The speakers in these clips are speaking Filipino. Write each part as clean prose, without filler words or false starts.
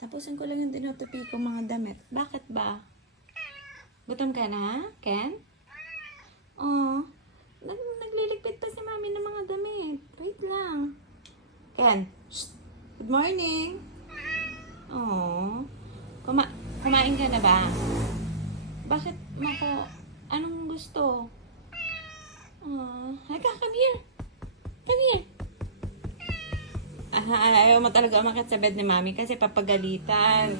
Tapusin ko lang yung tinutupi kong mga damit. Bakit ba? Gutom ka na, Ken? Oh, nagliligpit pa si mami ng mga damit. Wait lang. Ken, shh. Good morning. Oh, kumain ka na ba? Bakit, Mako? Anong gusto? Oh, come here. Come here. Ayaw mo talaga umakit sa bed ni mami kasi papagalitan.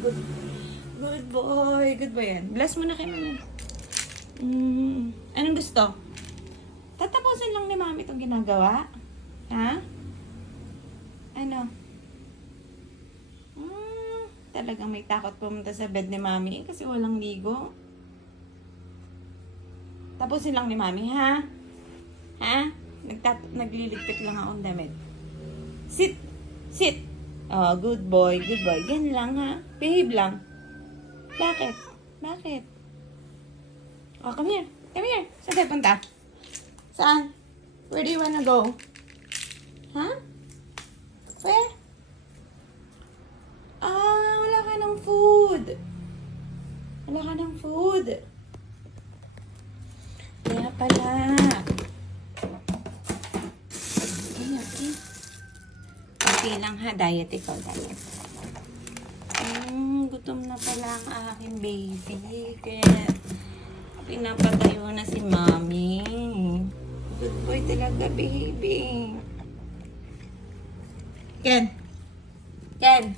Good boy. Good boy yan. Bless mo na kay mami. Anong gusto? Tatapusin lang ni mami itong ginagawa? Ha? Ano? Talagang may takot pumunta sa bed ni mami kasi walang ligo. Tapusin lang ni mami, ha? Ha? Nagliligpit lang akong damit. Sit! Sit! Oh, good boy, good boy. Yan lang, ha? Behave lang. Bakit? Bakit? Oh, come here. Come here. Saan tayo punta? Saan? Where do you wanna go? Huh? Where? Wala ka ng food. Wala ka ng food. Kaya pala. Okay. Okay lang ha, diet ikaw, diet. Gutom na pala ang aking baby. Kaya pinapatayo na si mami. Good boy talaga, baby. Ken! Ken!